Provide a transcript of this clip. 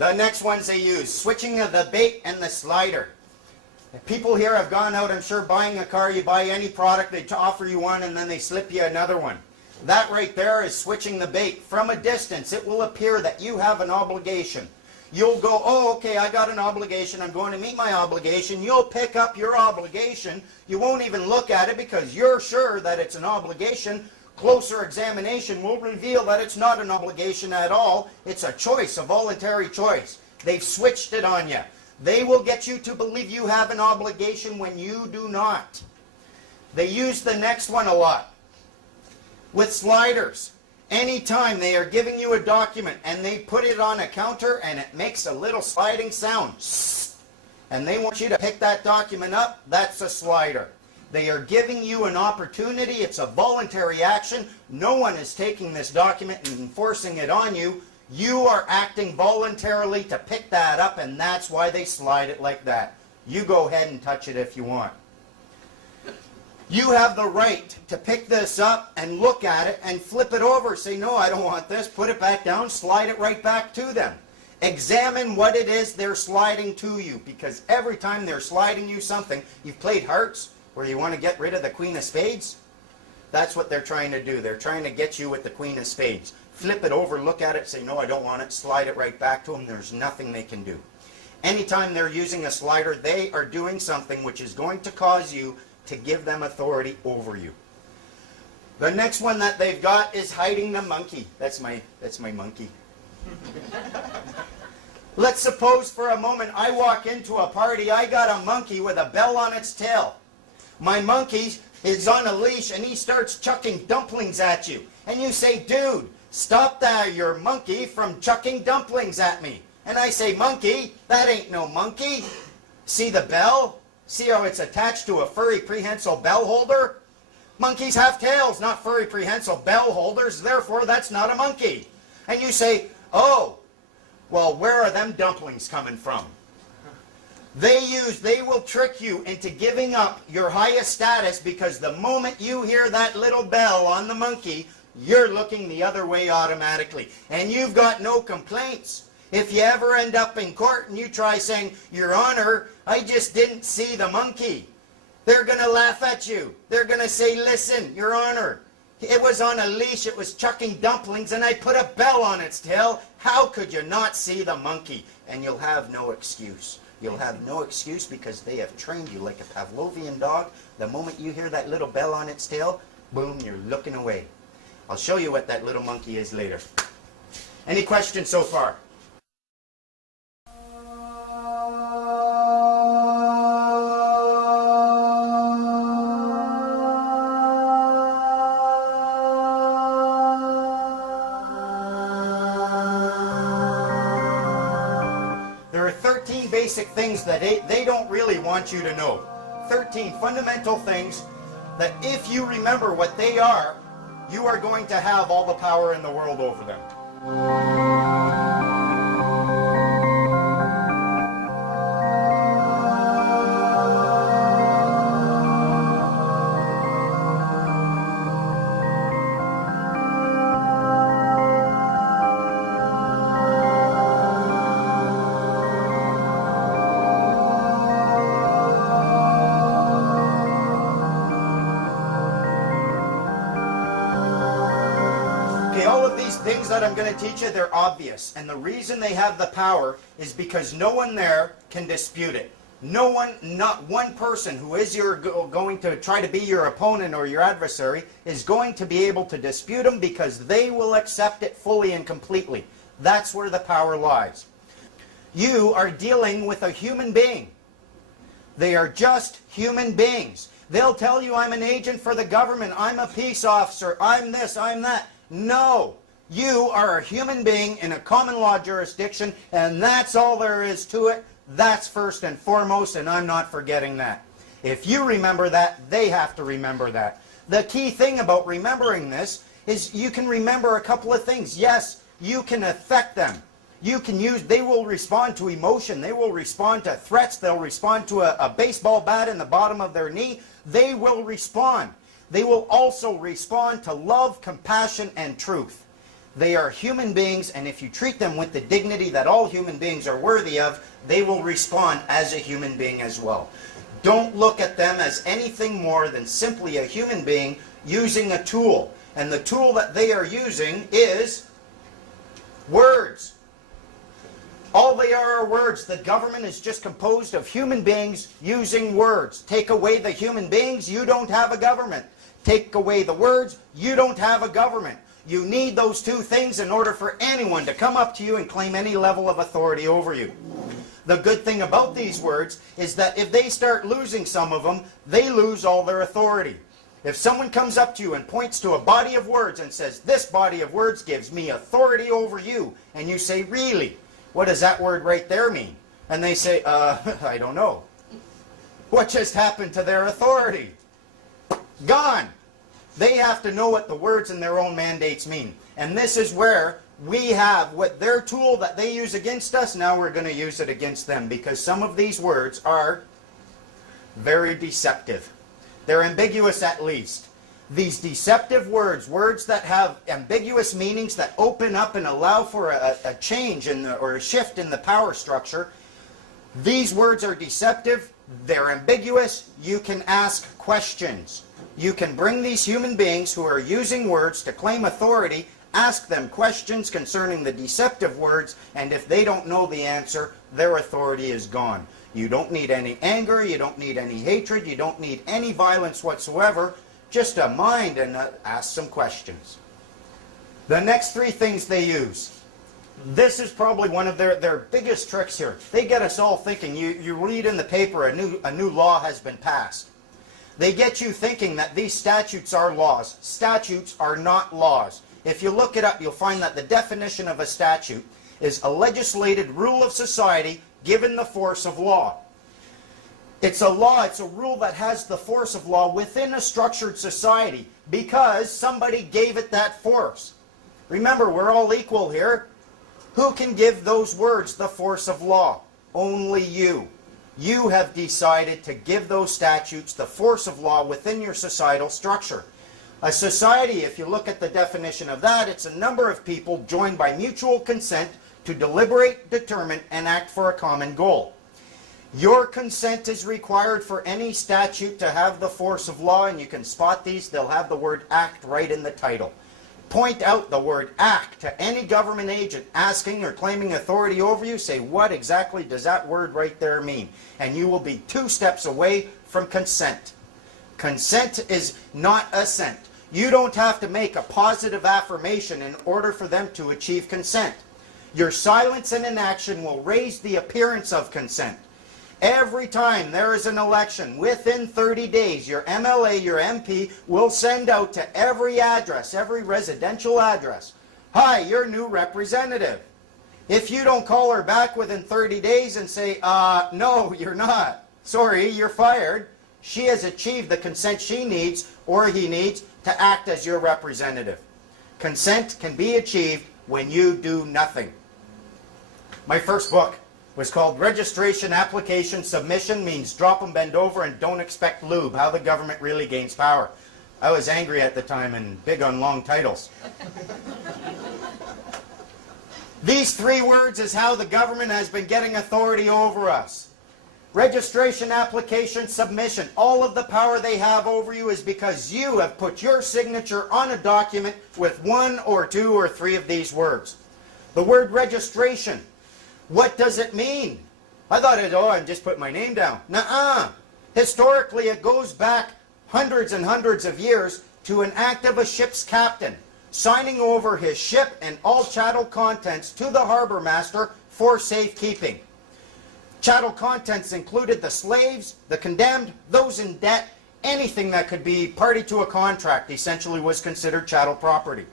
The next ones they use, switching of the bait and the slider. People here have gone out, I'm sure, buying a car. You buy any product, they offer you one, and then they slip you another one. That right there is switching the bait. From a distance, it will appear that you have an obligation. You'll go, oh, okay, I got an obligation. I'm going to meet my obligation. You'll pick up your obligation. You won't even look at it because you're sure that it's an obligation. Closer examination will reveal that it's not an obligation at all. It's a choice, a voluntary choice. They've switched it on you. They will get you to believe you have an obligation when you do not. They use the next one a lot. With sliders. Anytime they are giving you a document and they put it on a counter and it makes a little sliding sound, and they want you to pick that document up, that's a slider. They are giving you an opportunity. It's a voluntary action. No one is taking this document and enforcing it on you. You are acting voluntarily to pick that up, and that's why they slide it like that. You go ahead and touch it if you want. You have the right to pick this up and look at it and flip it over. Say, no, I don't want this. Put it back down. Slide it right back to them. Examine what it is they're sliding to you, because every time they're sliding you something, you've played hearts where you want to get rid of the Queen of Spades. That's what they're trying to do. They're trying to get you with the Queen of Spades. Flip it over, look at it, say, no, I don't want it. Slide it right back to them. There's nothing they can do. Anytime they're using a slider, they are doing something which is going to cause you to give them authority over you. The next one that they've got is hiding the monkey. That's my monkey. Let's suppose for a moment I walk into a party, I got a monkey with a bell on its tail. My monkey is on a leash and he starts chucking dumplings at you. And you say, dude, stop your monkey from chucking dumplings at me. And I say, monkey, that ain't no monkey. See the bell? See how it's attached to a furry prehensile bell holder? Monkeys have tails, not furry prehensile bell holders, therefore that's not a monkey. And you say, oh, well, where are them dumplings coming from? They will trick you into giving up your highest status, because the moment you hear that little bell on the monkey, you're looking the other way automatically. And you've got no complaints. If you ever end up in court and you try saying, Your Honor, I just didn't see the monkey, they're going to laugh at you. They're going to say, listen, Your Honor, it was on a leash, it was chucking dumplings, and I put a bell on its tail. How could you not see the monkey? And you'll have no excuse. You'll have no excuse because they have trained you like a Pavlovian dog. The moment you hear that little bell on its tail, boom, you're looking away. I'll show you what that little monkey is later. Any questions so far? There are 13 basic things that they don't really want you to know. 13 fundamental things that if you remember what they are, you are going to have all the power in the world over them. All of these things that I'm going to teach you, they're obvious. And the reason they have the power is because no one there can dispute it. No one, not one person who is going to try to be your opponent or your adversary is going to be able to dispute them, because they will accept it fully and completely. That's where the power lies. You are dealing with a human being. They are just human beings. They'll tell you, I'm an agent for the government, I'm a peace officer, I'm this, I'm that. No, you are a human being in a common law jurisdiction, and that's all there is to it. That's first and foremost, and I'm not forgetting that. If you remember that, they have to remember that. The key thing about remembering this is you can remember a couple of things. Yes, you can affect them. They will respond to emotion. They will respond to threats. They'll respond to a baseball bat in the bottom of their knee. They will respond. They will also respond to love, compassion, and truth. They are human beings, and if you treat them with the dignity that all human beings are worthy of, they will respond as a human being as well. Don't look at them as anything more than simply a human being using a tool. And the tool that they are using is words. All they are words. The government is just composed of human beings using words. Take away the human beings, you don't have a government. Take away the words, you don't have a government. You need those two things in order for anyone to come up to you and claim any level of authority over you. The good thing about these words is that if they start losing some of them, they lose all their authority. If someone comes up to you and points to a body of words and says, this body of words gives me authority over you, and you say, really? What does that word right there mean? And they say, I don't know. What just happened to their authority? Gone. They have to know what the words in their own mandates mean. And this is where we have what their tool that they use against us, now we're going to use it against them, because some of these words are very deceptive. They're ambiguous at least. These deceptive words, words that have ambiguous meanings that open up and allow for a change in or a shift in the power structure, these words are deceptive, they're ambiguous, you can ask questions. You can bring these human beings who are using words to claim authority, ask them questions concerning the deceptive words, and if they don't know the answer, their authority is gone. You don't need any anger, you don't need any hatred, you don't need any violence whatsoever, just a mind and ask some questions. The next three things they use. This is probably one of their biggest tricks here. They get us all thinking, you read in the paper a new law has been passed. They get you thinking that these statutes are laws. Statutes are not laws. If you look it up, you'll find that the definition of a statute is a legislated rule of society given the force of law. It's a law, it's a rule that has the force of law within a structured society because somebody gave it that force. Remember, we're all equal here. Who can give those words the force of law? Only you. You have decided to give those statutes the force of law within your societal structure. A society, if you look at the definition of that, it's a number of people joined by mutual consent to deliberate, determine, and act for a common goal. Your consent is required for any statute to have the force of law, and you can spot these. They'll have the word act right in the title. Point out the word act to any government agent asking or claiming authority over you. Say, what exactly does that word right there mean? And you will be 2 steps away from consent. Consent is not assent. You don't have to make a positive affirmation in order for them to achieve consent. Your silence and inaction will raise the appearance of consent. Every time there is an election, within 30 days, your MLA, your MP, will send out to every address, every residential address, hi, your new representative. If you don't call her back within 30 days and say, no, you're not. Sorry, you're fired. She has achieved the consent she needs or he needs to act as your representative. Consent can be achieved when you do nothing. My first book was called Registration Application Submission Means Drop 'em, Bend Over, and Don't Expect Lube, How the Government Really Gains Power. I was angry at the time and big on long titles. These 3 words is how the government has been getting authority over us. Registration, application, submission. All of the power they have over you is because you have put your signature on a document with 1 or 2 or 3 of these words. The word registration. What does it mean? I thought I'd just put my name down. Nuh-uh. Historically, it goes back hundreds and hundreds of years to an act of a ship's captain signing over his ship and all chattel contents to the harbor master for safekeeping. Chattel contents included the slaves, the condemned, those in debt, anything that could be party to a contract essentially was considered chattel property.